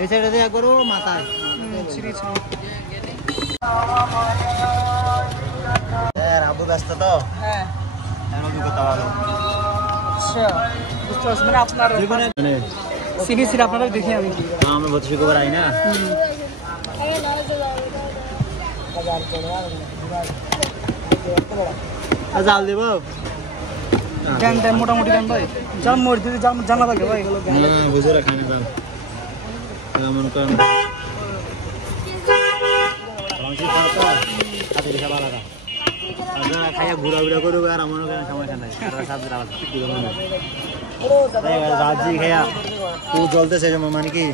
এই সাইডে দিয়ে করো মাথায় আবু ব্যস্ত তো হ্যাঁ অভিজ্ঞতা ভালো বুঝতে পারছি মানে আপনার সিরিজ আপনারা দেখি আমি আমরা ভর্তি শুক্রবার আই না জাল দেব দেন মোটামুটি দেন ভাই জাল মোর যদি জানা থাকে ভাই এগুলো বুঝে রাখা না জাল মনে করেন খাইয়া ঘুরা ঘুরা করবো আর মনে করেন সমস্যা নাই রাজি খাইয়া খুব জ্বলতেছে মানে কি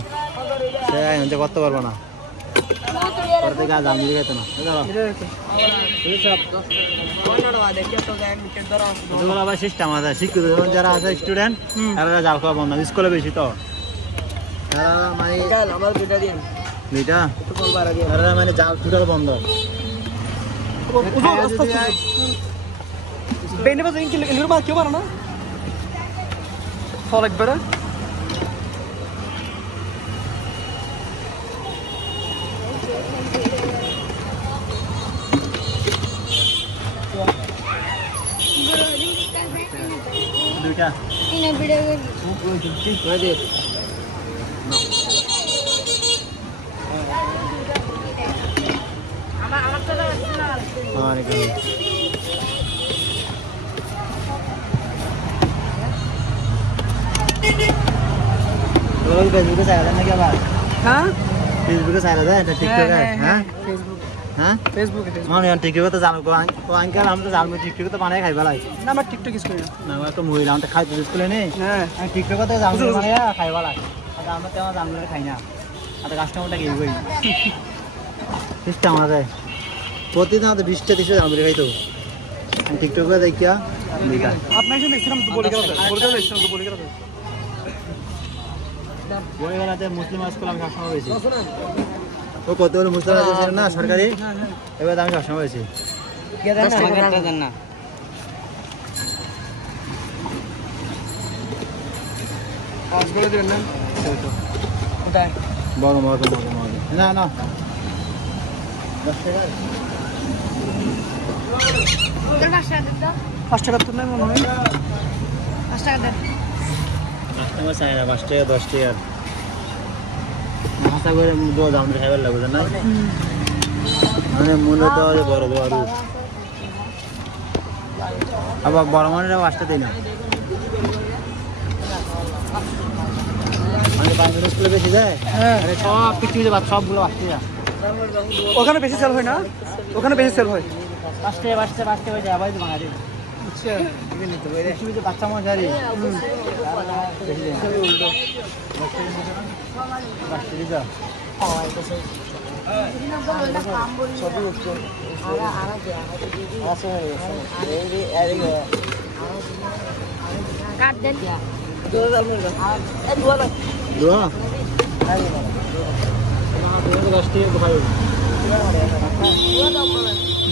সে করতে পারবো না সিস্টেম আছে শিক্ষিত যারা আছে স্টুডেন্ট তারা জাল খাওয়া বন্ধ স্কুলে বেশি তো মানে জাল টোটাল বন্ধ কেউ পারে না ফল একবারে দুইটা फेसबुक चाहेगा ना क्या बात हाँ फेसबुक चाहेगा था टिकटॉक है हाँ हाँ फेसबुक हाँ यार टिकटॉक तो जानो को अंकल हम तो जाल में टिकटॉक तो बनाए खाई वाला ना मैं टिकटॉक किसको ना मैं तो मुझे लाऊं तो खाई तो इसको लेने हाँ टिकटॉक तो जाल में बनाया खाई वाला अब हम तो जाल में खाई ना अब कस्टमर तक यही सिस्टम आ रहा है প্রতি না তো 20টা 30টা জাল মেরে খাই তো টিকটক এ দেখিয়া দেখা আপনার জন্য দেখছিলাম তো বলে দেখছিলাম তো বলে গেল বইগুলাতে মুসলিম স্কুল আমি সবসময় পেয়েছি ও কত বড় মুসলিম আছে না সরকারি এবার আমি সবসময় পেয়েছি কে দেন না পাঁচ বলে দেন না কোথায় বড় বড় না না 10 টাকা তোর 5 টাকা দিত 5 টাকা তো নাই মনে হয় 5 টাকা দেন কাস্টমার চাই না 5 টাকা 10 টাকা মাথা করে দো দাম খাইবার লাগবে না মানে মূলত বড় বড় আবার বড় মানেরা 5 টাকা দেই না মানে বাংলা স্কুলে বেশি যায় আরে সব কিছু যে সবগুলো 5 টাকা ওখানে বেশি সেল হয় না ওখানে বেশি সেল হয় 5 টাকা হয়ে যায় আবার বাঙালি আচ্ছা এই নিতে বলে তুমি যে বাচ্চা মজারি উল্টো 5 টাকা কাট দেন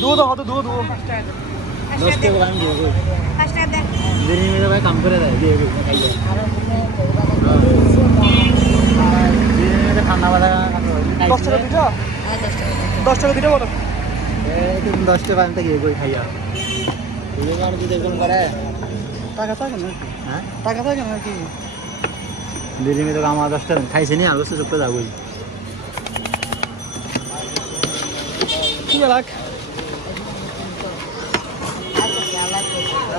দুধ হতো দুধ 10 টাকা আমি দিয়ে দেব 5 টাকা দেন দিনে মেরে ভাই কাম করে দেয় দিয়ে খাইয়ে দিনে মেরে ঠান্ডা বাদা 10 টাকা দিটা হ্যাঁ 10 টাকা দিটা বলো এই তুমি 10 টাকা আনতে গিয়ে কই খাইয়া এই গান যদি এরকম করে টাকা থাকে না হ্যাঁ টাকা থাকে না কি দিনে মেরে আমার 10 টাকা খাইছে নি আর বসে চুপে যাবই কি লাগ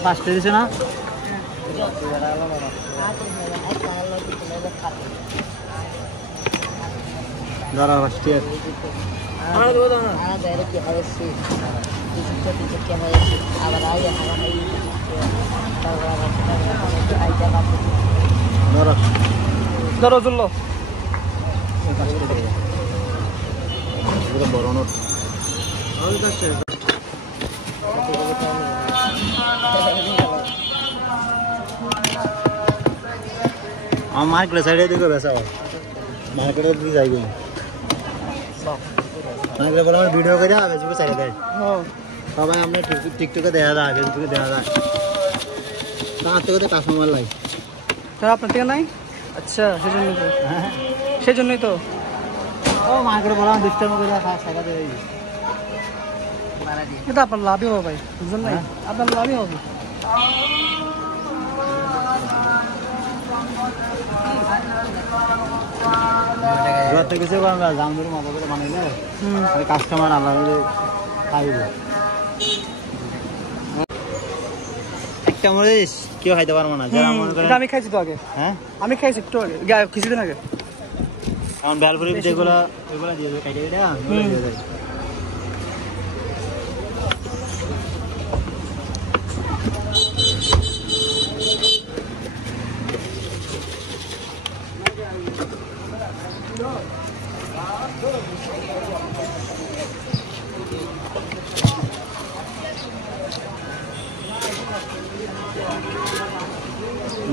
5 টাকা দিছ না দাঁড়া 5 টাকা আমার দেবো না ধরো চললো বড় নোট আমার মার্কেটের সাইডে দিকে বেসা মার্কেটের দিকে যাইবে মার্কেটে বলে আমার ভিডিও করে ফেসবুকে সাইডে দেয় সবাই আমরা টিকটকে দেখা যায়, ফেসবুকে দেখা যায়। তার থেকে কাস্টমার লাই। তাহলে আপনার থেকে নাই? আচ্ছা, সেজন্যই তো। হ্যাঁ, সেজন্যই তো। ও মার্কেটে বললাম 20 টাকা করে টাকা দেবে। এটা আপনার লাভই হবে ভাই, বুঝলেন নাই? আপনার লাভই হবে। ঘর থেকে কিছু আমরা জামদুর মতো করে বানাইলে কাস্টমার আলাদা খাইব। একটা মরিচ কেউ খাইতে পারবো না, যারা মনে করে। এটা আমি খাইছি তো আগে। হ্যাঁ, আমি খাইছি একটু আগে, কিছুদিন আগে। কারণ বেলপুরি পিঠে এগুলো দিয়ে দেবে, কাইটে দিয়ে দেয়।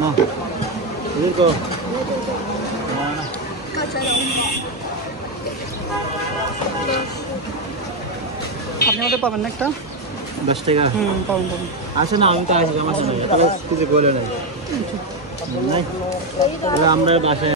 না, এদিকে না না। আপনি আমাদের পাবেন না একটা? 10 টাকা। পাবেন পাবেন। আসে না, আমি তো আসি আমার সঙ্গে কিছু বলে নাই। আমরা বাসায়